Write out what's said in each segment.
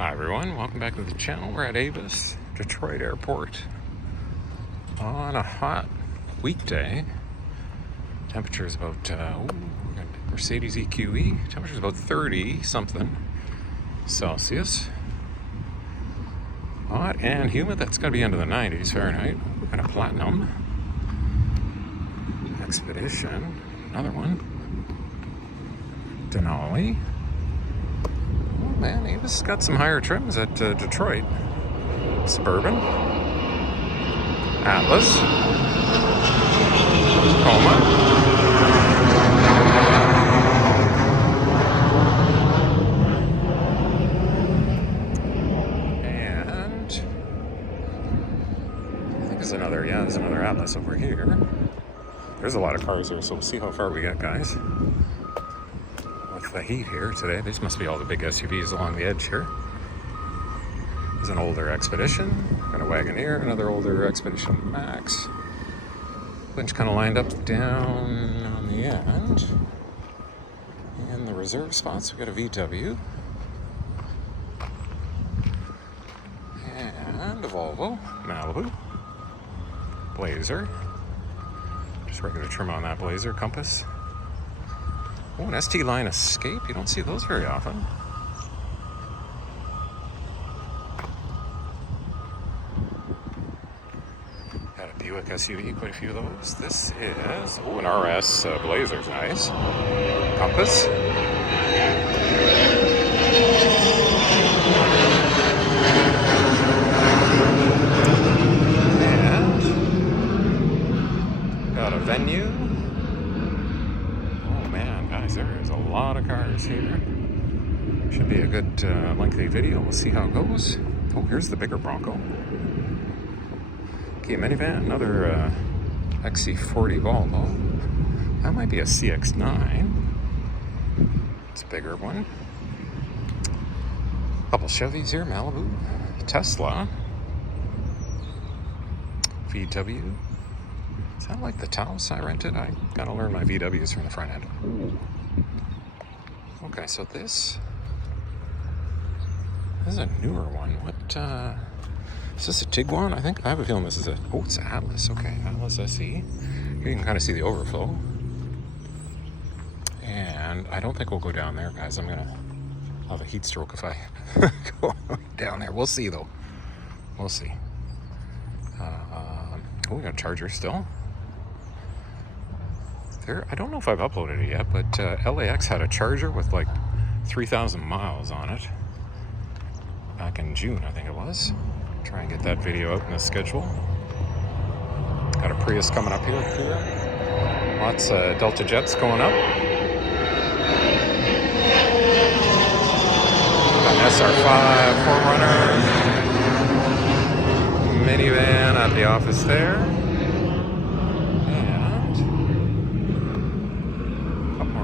Hi everyone, welcome back to the channel. We're at Avis, Detroit Airport on a hot weekday. Temperature is about, we got Mercedes EQE. Temperature is about 30 something Celsius. Hot and humid, that's gotta be into the 90s Fahrenheit. We got a Platinum Expedition, another one. Denali. Oh man, Avis has got some higher trims at Detroit. Suburban. Atlas. Tacoma. And I think there's another Atlas over here. There's a lot of cars here, so we'll see how far we get, guys. With the heat here today, these must be all the big SUVs along the edge here. There's an older Expedition, got a Wagoneer, another older Expedition Max. Bunch kind of lined up down on the end. In the reserve spots, we got a VW. And a Volvo, Malibu. Blazer. Just regular trim on that Blazer, Compass. Oh, an ST line Escape. You don't see those very often. Got a Buick SUV, quite a few of those. This is, oh, an RS Blazer's nice. Compass. And got a Venue. There is a lot of cars here. Should be a good lengthy video. We'll see how it goes. Oh, here's the bigger Bronco. Kia minivan, another XC40 Volvo. That might be a CX-9. It's a bigger one. Couple Chevys here, Malibu, Tesla, VW. Is that like the Taos I rented? I gotta learn my VWs from the front end. Ooh. Okay, so this is a newer one. What, is this a Tiguan? I think, I have a feeling this is oh, it's an Atlas. Okay, Atlas SE. Here you can kind of see the Overflow. And I don't think we'll go down there, guys. I'm gonna have a heat stroke if I go down there. We'll see, though. We'll see. Oh, we got a Charger still. I don't know if I've uploaded it yet, but LAX had a Charger with like 3,000 miles on it back in June, I think it was. Try and get that video out in the schedule. Got a Prius coming up here. Lots of Delta Jets going up. Got an SR5 4Runner minivan at the office there.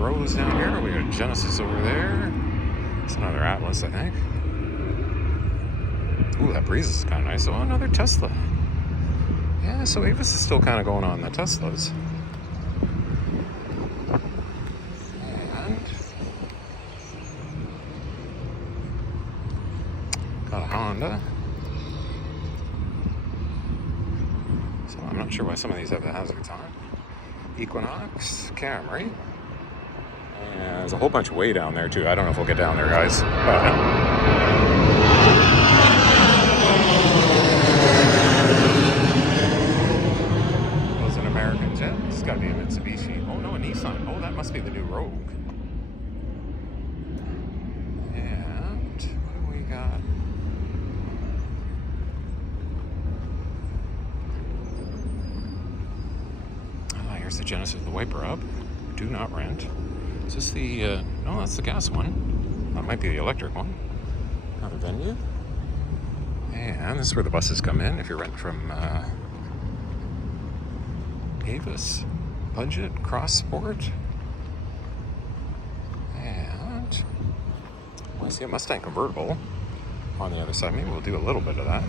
Rows down here. We got a Genesis over there. It's another Atlas, I think. Ooh, that Breeze is kind of nice. Oh, another Tesla. Yeah, so Avis is still kind of going on the Teslas. And got a Honda. So I'm not sure why some of these have the hazards on. Equinox, Camry. And there's a whole bunch way down there too. I don't know if we'll get down there, guys. Was an American Jet. It's got to be a Mitsubishi. Oh no, a Nissan. Oh, that must be the new Rogue. And what do we got? Ah, here's the Genesis with the wiper up. Do not rent. Is this the, no, that's the gas one. That might be the electric one. Another Venue. And this is where the buses come in if you're renting from Avis, Budget, Cross Sport. And I see a Mustang convertible on the other side. Maybe we'll do a little bit of that.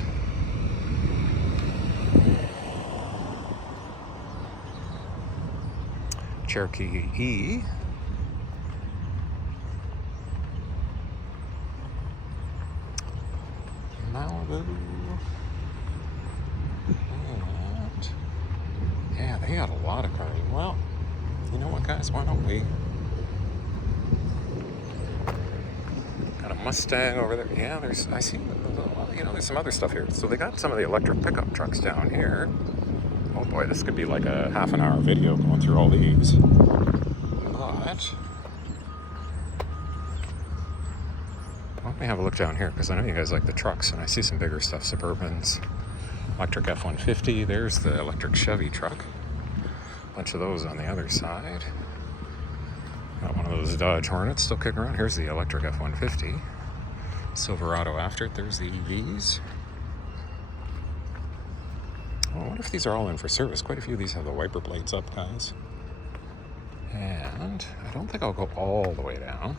Cherokee E. Malibu. And yeah, they got a lot of cars. Well, you know what, guys? Why don't we? Got a Mustang over there. Yeah, I see, well, you know, there's some other stuff here. So they got some of the electric pickup trucks down here. Oh boy, this could be like a half an hour video going through all these. But why don't we have a look down here? Because I know you guys like the trucks, and I see some bigger stuff. Suburbans, electric F-150. There's the electric Chevy truck. A bunch of those on the other side. Got one of those Dodge Hornets still kicking around. Here's the electric F-150. Silverado after it. There's the EVs. Oh, what if these are all in for service? Quite a few of these have the wiper blades up, guys. And I don't think I'll go all the way down.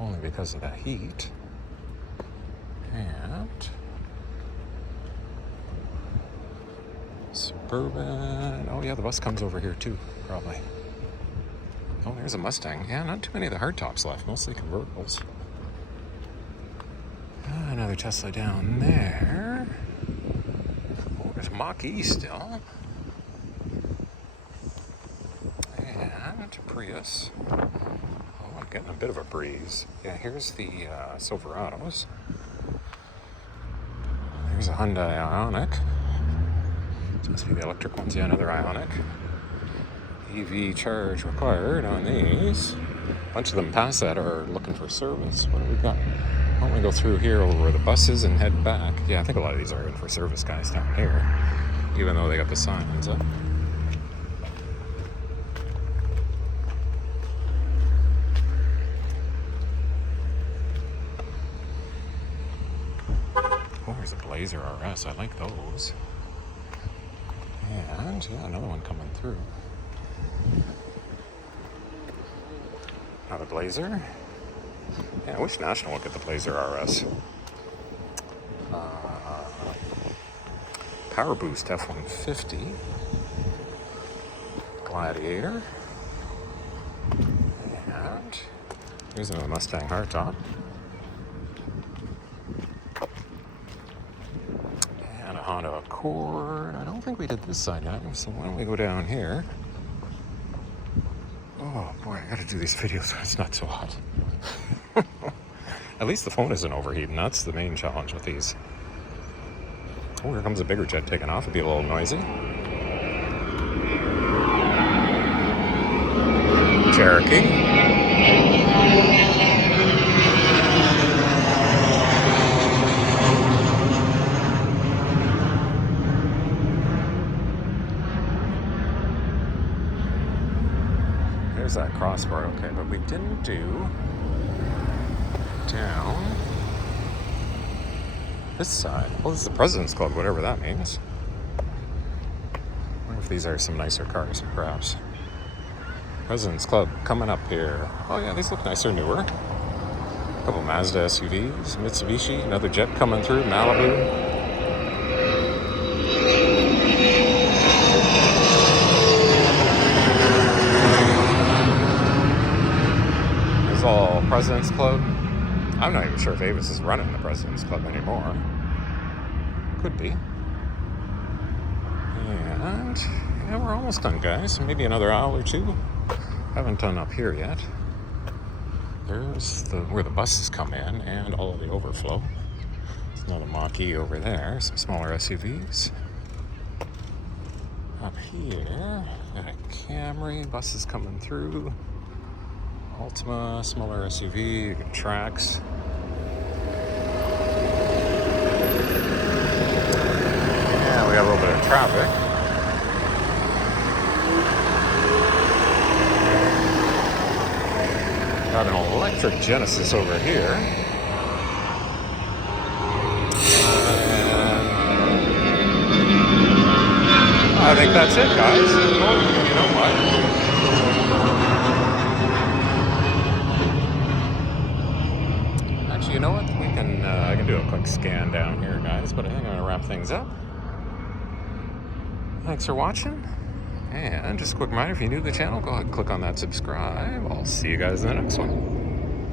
Only because of the heat. And Suburban. Oh yeah, the bus comes over here too, probably. Oh, there's a Mustang. Yeah, not too many of the hardtops left, mostly convertibles. Another Tesla down there. Oh, there's Mach-E still. And Prius. Oh, I'm getting a bit of a breeze. Yeah, here's the Silverados. There's a Hyundai Ioniq. This must be the electric ones. Yeah, another Ioniq. EV charge required on these. A bunch of them past that are looking for service. What do we got? Why don't we go through here over where the bus is and head back? Yeah, I think a lot of these are in for service, guys, down here. Even though they got the signs up. Oh, there's a Blazer RS. I like those. And yeah, another one coming through. Another Blazer. Yeah, I wish National would get the Blazer RS. Power Boost F-150. Gladiator. And here's another Mustang hardtop. And a Honda Accord. I don't think we did this side yet, so why don't we go down here? Oh boy, I gotta do these videos when it's not so hot. At least the phone isn't overheating. That's the main challenge with these. Oh, here comes a bigger jet taking off. It'd be a little noisy. Cherokee. There's that crossbar, okay, but we didn't do down this side. Well, this is the President's Club, whatever that means. I wonder if these are some nicer cars, perhaps. President's Club coming up here. Oh yeah, these look nicer, newer. A couple Mazda SUVs, Mitsubishi, another jet coming through, Malibu. All President's Club. I'm not even sure if Avis is running the President's Club anymore. Could be. And yeah, we're almost done, guys. Maybe another hour or two. Haven't done up here yet. There's where the buses come in and all of the overflow. There's another Mach-E over there. Some smaller SUVs. Up here, got a Camry. Buses coming through. Altima, smaller SUV, you got Trax. Yeah, we got a little bit of traffic. Got an electric Genesis over here. I think that's it, guys. Oh, you know what? You know what? I can do a quick scan down here, guys, but I think I'm going to wrap things up. Thanks for watching. And just a quick reminder, if you're new to the channel, go ahead and click on that subscribe. I'll see you guys in the next one.